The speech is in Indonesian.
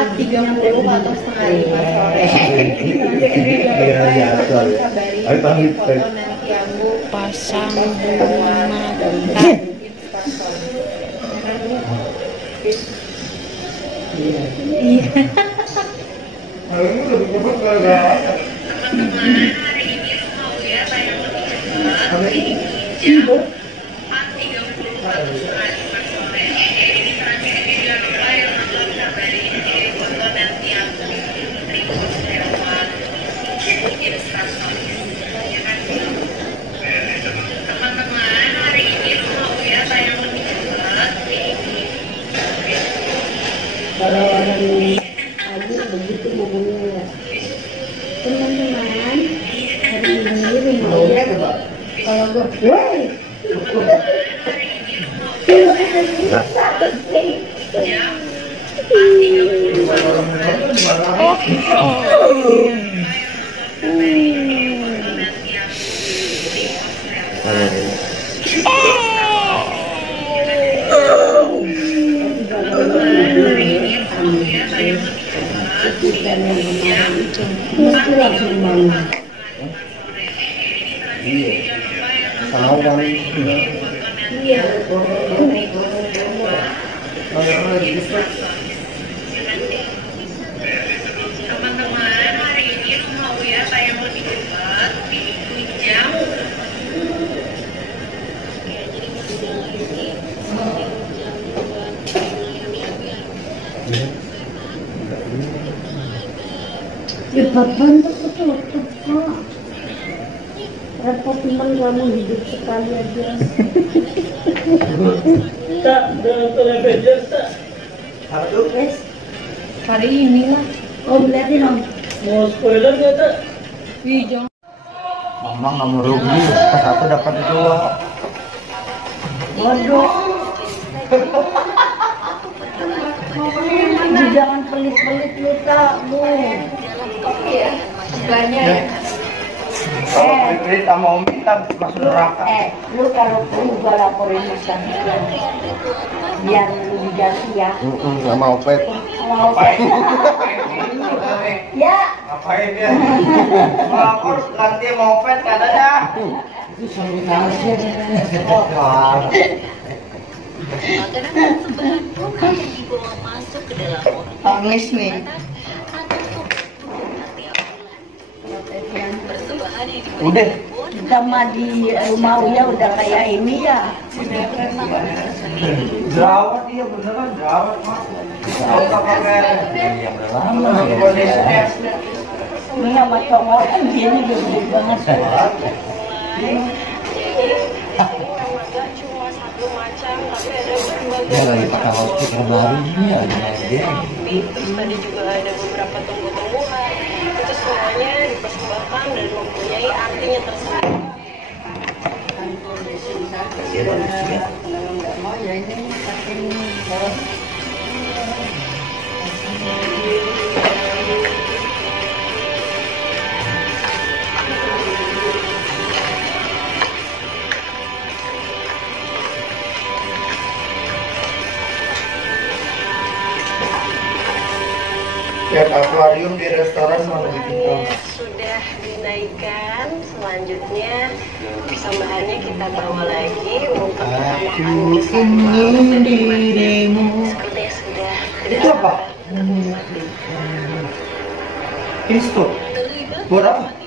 4.30 atau setengah 5 sore. Kabari foto nanti aku pasang bunga iya. Kalau hari pagi begitu ngomongnya ya. Teman-teman, hari ini rumahnya kalau gue, woi, teman-teman, hari ini mau ya saya mau dibuat jam. Ya beban tuh repot teman kamu hidup sekali aja. Tak, dalam television tak. Aduh, guys. Hari ini lah. Oh, liatin om. Mau spoiler nggak tak? Wih, jangan. Mama nggak mau rugi, pas aku dapat dua. Waduh. Jangan pelit-pelit lu tak, Bu. Iya, banyak ya. Kalau pelit sama Om minta masuk neraka. Lu kalau juga laporin Ustaz biar lu diganti ya. Nggak mau pet. Mau ya. Ngapain dia? Melapor ganti mau pet katanya. Itu sambil nangis. Nangis nih. Udah. Kita mah di rumah Uya udah kayak ini ya. Jerawat dia beneran jerawat mas. Jerawat apa kayak? Yang lama. Kondisinya. Ini sama cowok kan gini gede banget. Ya lagi pakai outfit terbaru ini aja dia. tadi juga ada beberapa tumbuh-tumbuhan itu semuanya dipersembahkan dan mempunyai artinya tersendiri. Lihat akuarium di restoran mau gitu. Sudah dinaikkan, selanjutnya persembahannya kita bawa lagi untuk Aku ingin dirimu. seperti yang sudah Itu apa? Ini stop. Buat apa?